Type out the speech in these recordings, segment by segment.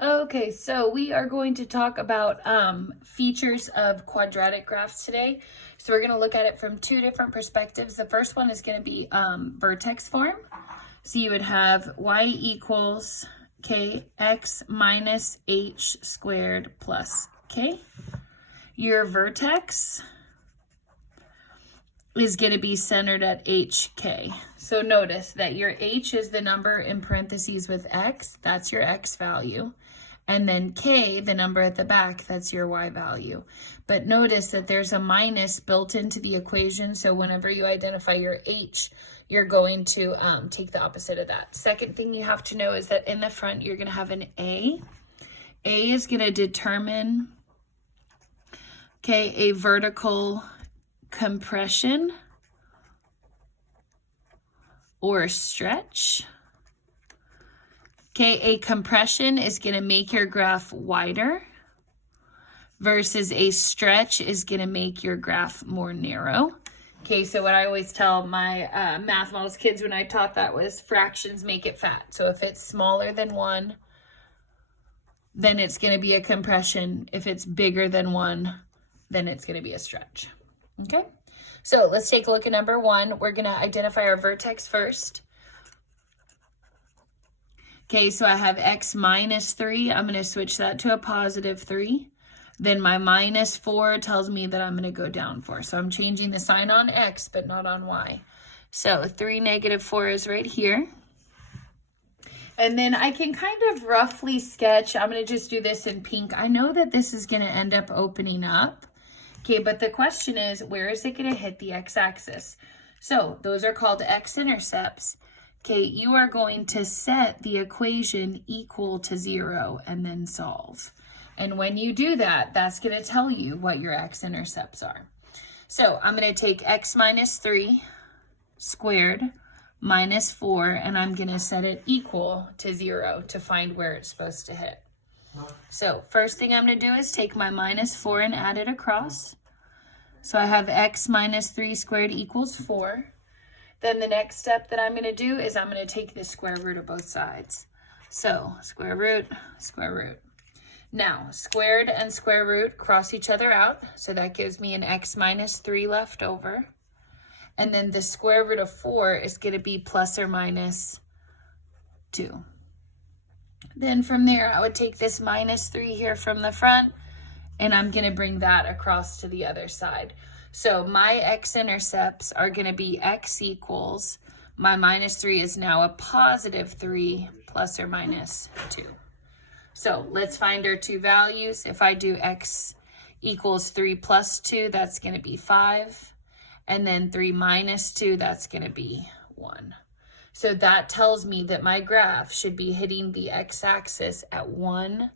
Okay, so we are going to talk about features of quadratic graphs today. So we're going to look at it from two different perspectives. The first one is going to be vertex form. So you would have y equals x minus h squared plus k. Your vertex is going to be centered at hk. So notice that your h is the number in parentheses with x, that's your x value. And then k, the number at the back, that's your y value. But notice that there's a minus built into the equation, so whenever you identify your h, you're going to take the opposite of that. Second thing you have to know is that in the front, you're going to have an a. A is going to determine, a vertical compression or stretch. A compression is going to make your graph wider versus a stretch is going to make your graph more narrow. So what I always tell my math models kids when I taught that was fractions make it fat. So if it's smaller than 1, then it's going to be a compression. If it's bigger than 1, then it's going to be a stretch. Okay, so let's take a look at number 1. We're going to identify our vertex first. So I have x minus 3. I'm going to switch that to a positive 3. Then my minus 4 tells me that I'm going to go down 4. So I'm changing the sign on x, but not on y. So 3, negative 4 is right here. And then I can kind of roughly sketch. I'm going to just do this in pink. I know that this is going to end up opening up. But the question is, where is it going to hit the x-axis? So those are called x-intercepts. You are going to set the equation equal to 0 and then solve. And when you do that, that's going to tell you what your x-intercepts are. So I'm going to take x minus 3 squared minus 4, and I'm going to set it equal to 0 to find where it's supposed to hit. So first thing I'm going to do is take my minus 4 and add it across. So I have x minus 3 squared equals 4. Then the next step that I'm going to do is I'm going to take the square root of both sides. So square root, square root. Now, squared and square root cross each other out. So that gives me an x minus 3 left over. And then the square root of 4 is going to be plus or minus 2. Then from there, I would take this minus 3 here from the front, and I'm going to bring that across to the other side. So my x-intercepts are going to be x equals, my minus 3 is now a positive 3 plus or minus 2. So let's find our two values. If I do x equals 3 plus 2, that's going to be 5. And then 3 minus 2, that's going to be 1. So that tells me that my graph should be hitting the x-axis at 1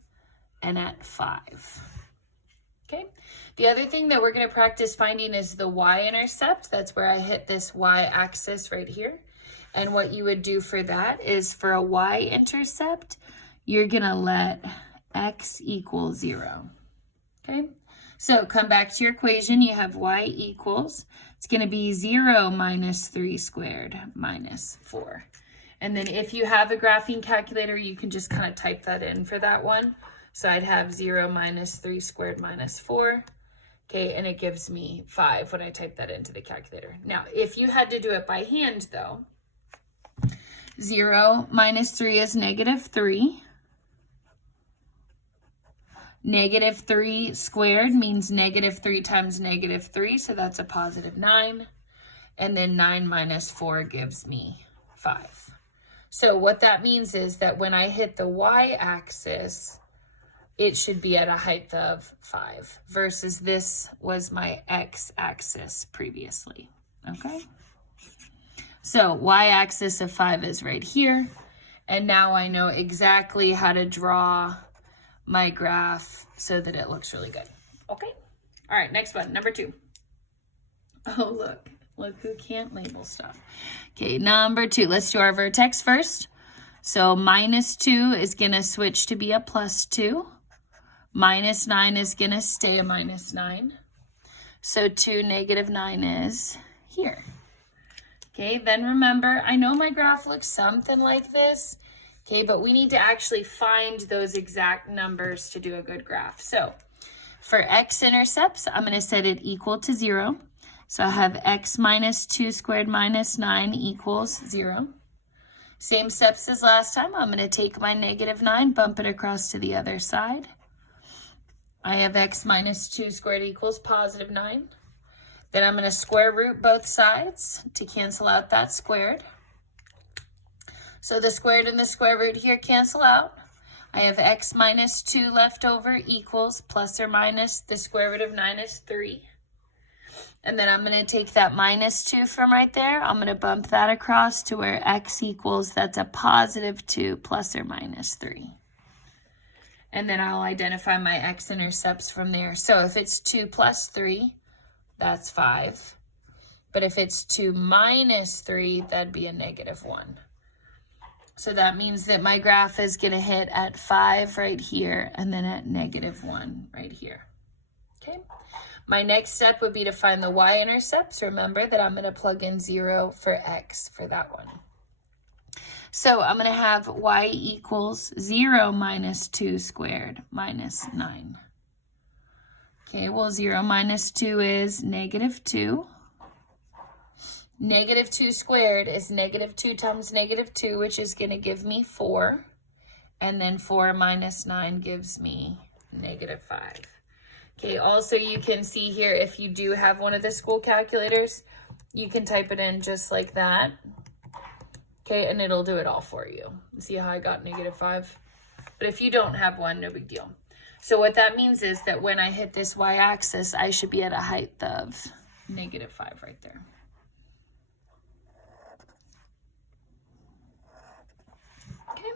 and at 5. The other thing that we're going to practice finding is the y-intercept. That's where I hit this y-axis right here. And what you would do for that is for a y-intercept, you're going to let x equal 0. So come back to your equation. You have y equals, it's going to be 0 minus 3 squared minus 4. And then if you have a graphing calculator, you can just kind of type that in for that one. So I'd have 0 minus 3 squared minus 4. And it gives me 5 when I type that into the calculator. Now, if you had to do it by hand, though, 0 minus 3 is negative 3. Negative 3 squared means negative 3 times negative 3, so that's a positive 9. And then 9 minus 4 gives me 5. So what that means is that when I hit the y-axis, it should be at a height of 5 versus this was my x-axis previously. So y-axis of 5 is right here. And now I know exactly how to draw my graph so that it looks really good. All right, next one, number 2. Oh, look who can't label stuff. Number 2, let's do our vertex first. So minus 2 is going to switch to be a plus 2. Minus 9 is going to stay a minus 9. So 2, negative 9 is here. Then remember, I know my graph looks something like this. Okay, but we need to actually find those exact numbers to do a good graph. So for x-intercepts, I'm going to set it equal to 0. So I have x minus 2 squared minus 9 equals 0. Same steps as last time. I'm going to take my -9, bump it across to the other side. I have x minus 2 squared equals +9. Then I'm going to square root both sides to cancel out that squared. So the squared and the square root here cancel out. I have x minus 2 left over equals plus or minus the square root of 9 is 3. And then I'm going to take that -2 from right there. I'm going to bump that across to where x equals, that's a +2 plus or minus 3. And then I'll identify my x-intercepts from there. So if it's 2 plus 3, that's 5. But if it's 2 minus 3, that'd be a -1. So that means that my graph is going to hit at 5 right here and then at -1 right here. Okay. My next step would be to find the y-intercepts. Remember that I'm going to plug in 0 for x for that one. So I'm going to have y equals 0 minus 2 squared minus 9. Okay, well 0 minus 2 is -2. -2 squared is -2 times -2, which is going to give me 4. And then 4 minus 9 gives me -5. Okay, also you can see here, if you do have one of the school calculators, you can type it in just like that. Okay, and it'll do it all for you. See how I got -5? But if you don't have one, no big deal. So what that means is that when I hit this y-axis, I should be at a height of -5 right there. Okay.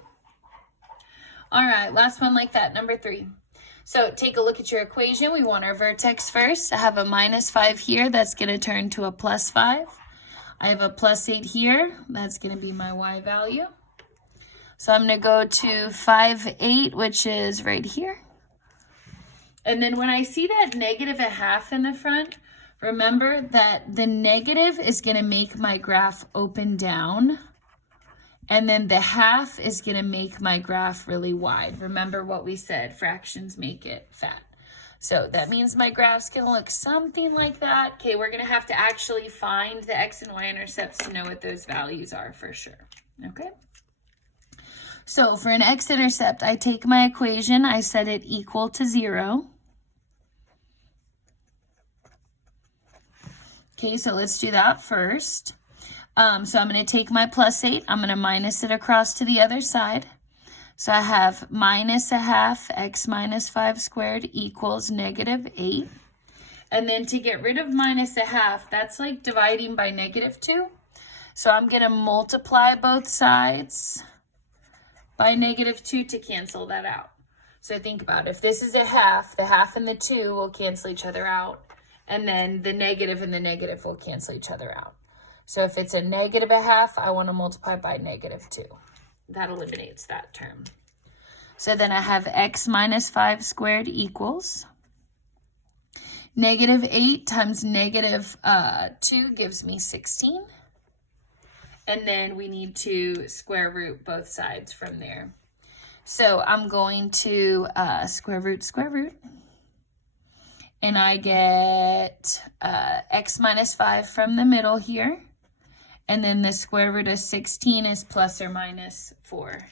All right, last one like that, number 3. So take a look at your equation. We want our vertex first. I have a -5 here. That's going to turn to a +5. I have a +8 here. That's going to be my y value. So I'm going to go to 5, 8, which is right here. And then when I see that -0.5 in the front, remember that the negative is going to make my graph open down. And then the half is going to make my graph really wide. Remember what we said, fractions make it fat. So that means my graph's going to look something like that. Okay, we're going to have to actually find the x and y intercepts to know what those values are for sure. Okay. So for an x-intercept, I take my equation, I set it equal to 0. Okay, so let's do that first. So I'm going to take my +8, I'm going to minus it across to the other side. So I have -1/2 x minus 5 squared equals -8. And then to get rid of -1/2, that's like dividing by -2. So I'm going to multiply both sides by -2 to cancel that out. So think about it. If this is a half, the half and the 2 will cancel each other out. And then the negative and the negative will cancel each other out. So if it's a -1/2, I want to multiply by -2. That eliminates that term. So then I have x minus 5 squared equals -8 times -2 gives me 16. And then we need to square root both sides from there. So I'm going to square root. And I get x minus 5 from the middle here. And then the square root of 16 is plus or minus 4.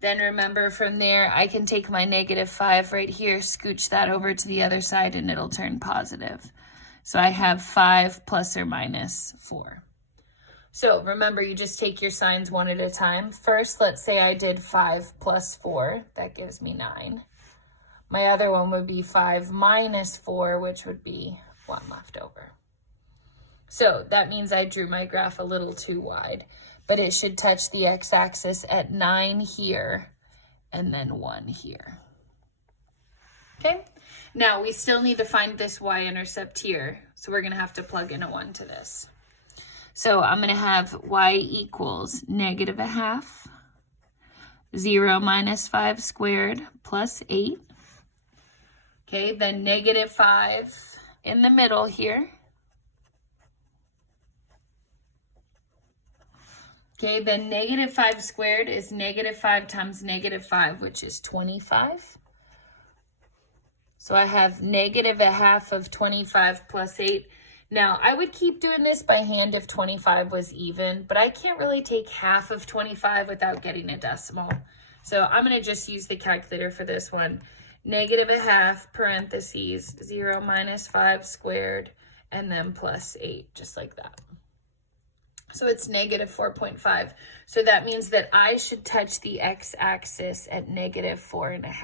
Then remember from there, I can take my -5 right here, scooch that over to the other side, and it'll turn positive. So I have 5 plus or minus 4. So remember, you just take your signs one at a time. First, let's say I did 5 plus 4. That gives me 9. My other one would be 5 minus 4, which would be 1 left over. So that means I drew my graph a little too wide, but it should touch the x-axis at 9 here and then 1 here. Okay, now we still need to find this y-intercept here, so we're going to have to plug in a 1 to this. So I'm going to have y equals -1/2, 0 minus 5 squared plus 8. Okay, then -5 in the middle here. Okay, then negative 5 squared is negative 5 times negative 5, which is 25. So I have negative a half of 25 plus 8. Now, I would keep doing this by hand if 25 was even, but I can't really take half of 25 without getting a decimal. So I'm going to just use the calculator for this one. Negative a half, parentheses, 0 minus 5 squared, and then plus 8, just like that. So it's negative 4.5. So that means that I should touch the x-axis at negative 4.5.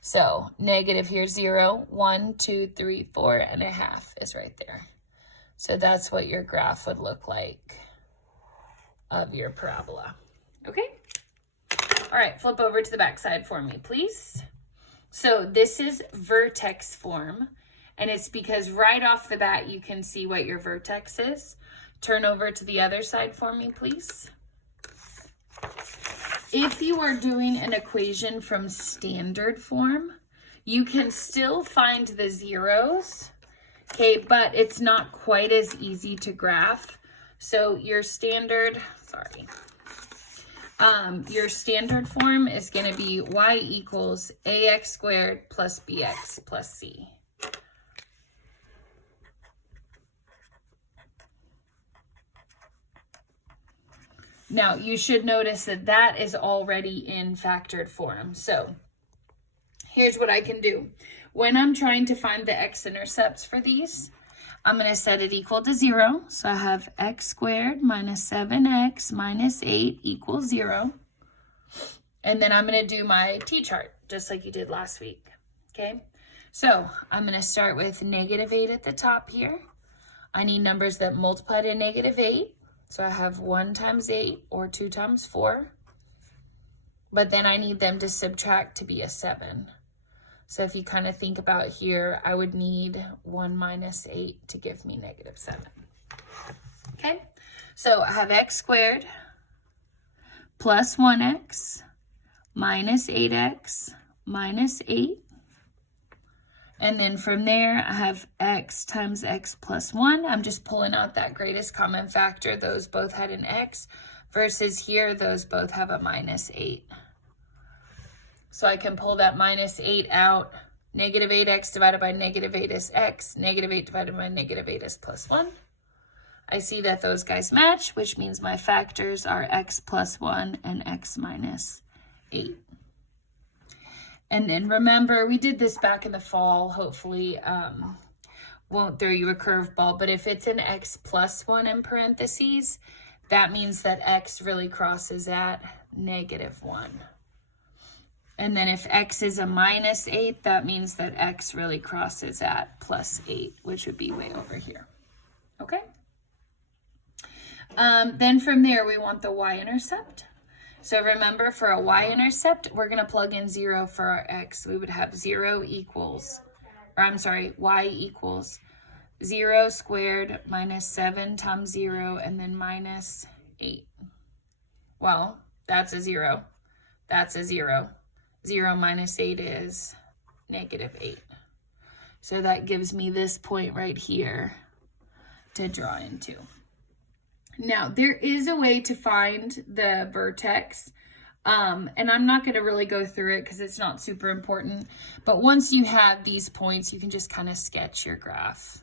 So negative here, 0, 1, 2, 3, 4.5 is right there. So that's what your graph would look like of your parabola. Okay? All right, flip over to the back side for me, please. So this is vertex form, and it's because right off the bat you can see what your vertex is. Turn over to the other side for me, please. If you are doing an equation from standard form, you can still find the zeros, okay, but it's not quite as easy to graph. So your standard form is going to be y equals ax squared plus bx plus c. Now, you should notice that that is already in factored form. So here's what I can do. When I'm trying to find the x-intercepts for these, I'm going to set it equal to 0. So I have x squared minus 7x minus 8 equals 0. And then I'm going to do my t-chart, just like you did last week. Okay? So I'm going to start with negative 8 at the top here. I need numbers that multiply to negative 8. So I have 1 times 8 or 2 times 4. But then I need them to subtract to be a 7. So if you kind of think about here, I would need 1 minus 8 to give me negative 7. Okay, so I have x squared plus 1x minus 8x minus 8. And then from there, I have x times x plus 1. I'm just pulling out that greatest common factor. Those both had an x. Versus here, those both have a minus 8. So I can pull that minus 8 out. Negative 8x divided by negative 8 is x. Negative 8 divided by negative 8 is plus 1. I see that those guys match, which means my factors are x plus 1 and x minus 8. And then remember, we did this back in the fall. Hopefully won't throw you a curveball. But if it's an x plus 1 in parentheses, that means that x really crosses at negative 1. And then if x is a minus 8, that means that x really crosses at plus 8, which would be way over here. Okay? Then from there, we want the y-intercept. So remember, for a y-intercept, we're going to plug in 0 for our x. We would have y equals 0 squared minus 7 times 0 and then minus 8. Well, that's a 0. That's a 0. 0 minus 8 is negative 8. So that gives me this point right here to draw into. Now, there is a way to find the vertex, and I'm not going to really go through it because it's not super important. But once you have these points, you can just kind of sketch your graph.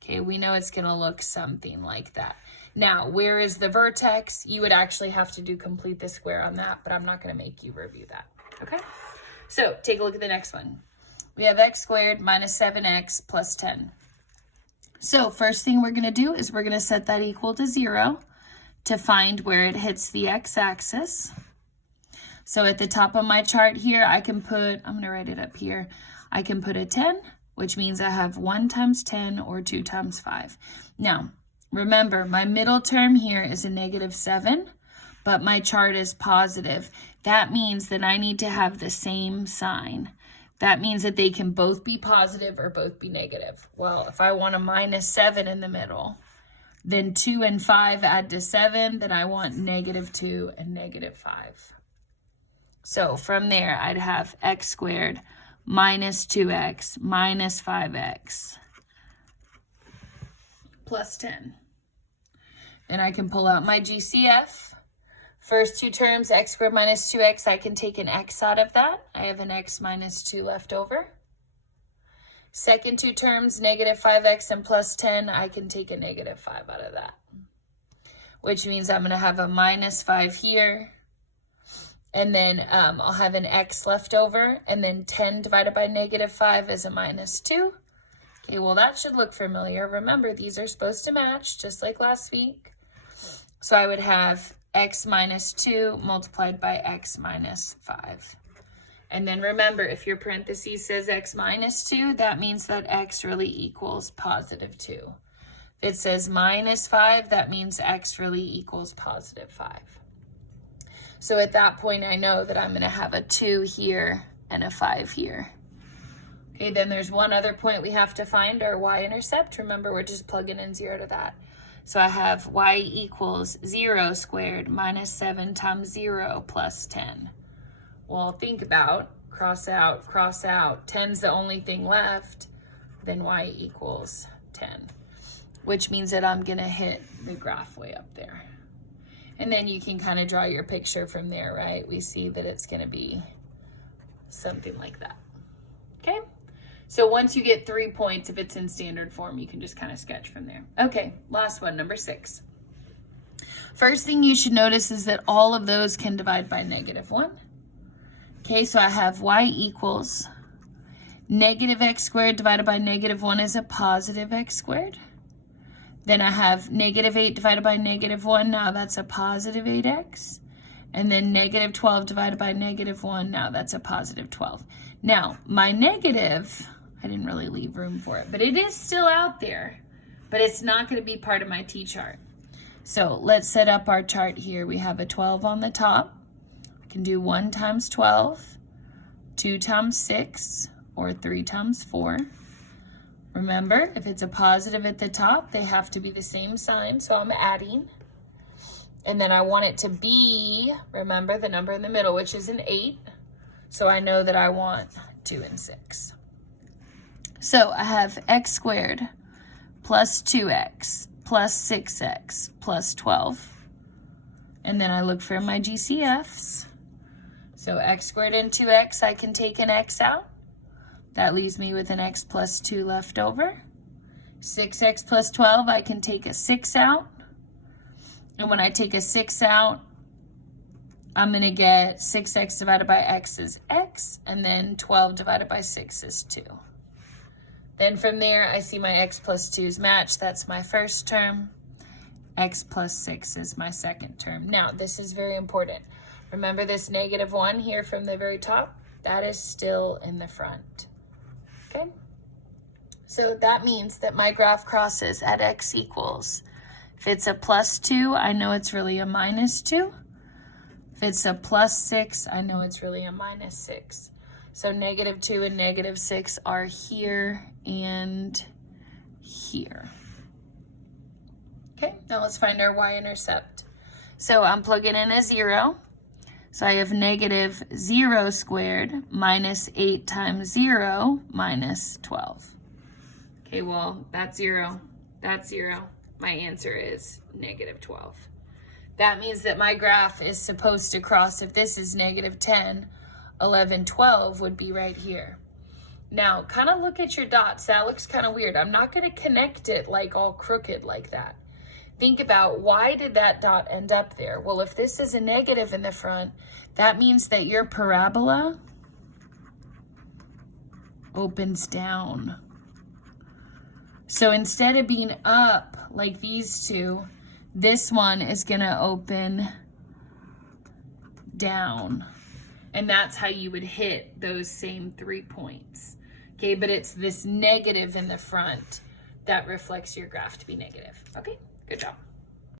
Okay, we know it's going to look something like that. Now, where is the vertex? You would actually have to complete the square on that, but I'm not going to make you review that. Okay, so take a look at the next one. We have x squared minus 7x plus 10. So first thing we're going to do is we're going to set that equal to 0 to find where it hits the x-axis. So at the top of my chart here, I'm going to write it up here. I can put a 10, which means I have 1 times 10 or 2 times 5. Now, remember, my middle term here is a negative 7, but my chart is positive. That means that I need to have the same sign. That means that they can both be positive or both be negative. Well, if I want a minus 7 in the middle, then 2 and 5 add to 7, then I want negative 2 and negative 5. So from there, I'd have x squared minus 2x minus 5x plus 10. Then I can pull out my GCF. First two terms, x squared minus 2x, I can take an x out of that. I have an x minus 2 left over. Second two terms, negative 5x and plus 10, I can take a negative 5 out of that. Which means I'm going to have a minus 5 here. And then I'll have an x left over. And then 10 divided by negative 5 is a minus 2. Okay, well that should look familiar. Remember, these are supposed to match, just like last week. So I would have x minus 2 multiplied by x minus 5. And then remember, if your parentheses says x minus 2, that means that x really equals positive 2. If it says minus 5, that means x really equals positive 5. So at that point, I know that I'm going to have a 2 here and a 5 here. Okay, then there's one other point we have to find, our y-intercept. Remember, we're just plugging in 0 to that. So I have y equals 0 squared minus 7 times 0 plus 10. Well, think about, cross out, 10's the only thing left, then y equals 10, which means that I'm going to hit the graph way up there. And then you can kind of draw your picture from there, right? We see that it's going to be something like that. Okay? So once you get 3 points, if it's in standard form, you can just kind of sketch from there. Okay, last one, number 6. First thing you should notice is that all of those can divide by negative 1. Okay, so I have y equals negative x squared divided by negative 1 is a positive x squared. Then I have negative 8 divided by negative 1, now that's a positive 8x. And then negative 12 divided by negative 1, now that's a positive 12. Now, my negative, I didn't really leave room for it, but it is still out there, but it's not going to be part of my t-chart. So let's set up our chart here. We have a 12 on the top. We can do 1 times 12, 2 times 6, or 3 times 4. Remember, if it's a positive at the top, they have to be the same sign, so I'm adding. And then I want it to be, remember, the number in the middle, which is an 8. So I know that I want 2 and 6. So I have x squared plus 2x plus 6x plus 12. And then I look for my GCFs. So x squared and 2x, I can take an x out. That leaves me with an x plus 2 left over. 6x plus 12, I can take a 6 out. And when I take a 6 out, I'm going to get 6x divided by x is x, and then 12 divided by 6 is 2. Then from there, I see my x plus 2's match. That's my first term. X plus 6 is my second term. Now, this is very important. Remember this negative 1 here from the very top? That is still in the front. Okay? So that means that my graph crosses at x equals. If it's a plus 2, I know it's really a minus 2. If it's a plus 6, I know it's really a minus 6. So negative 2 and negative 6 are here and here. Okay, now let's find our y-intercept. So I'm plugging in a 0. So I have negative 0 squared minus 8 times 0 minus 12. Okay, well, that's 0. That's 0. My answer is negative 12. That means that my graph is supposed to cross, if this is negative 10, 11, 12 would be right here. Now, kind of look at your dots. That looks kind of weird. I'm not going to connect it like all crooked like that. Think about, why did that dot end up there? Well, if this is a negative in the front, that means that your parabola opens down. So instead of being up like these two, this one is going to open down. And that's how you would hit those same 3 points. Okay, but it's this negative in the front that reflects your graph to be negative. Okay, good job.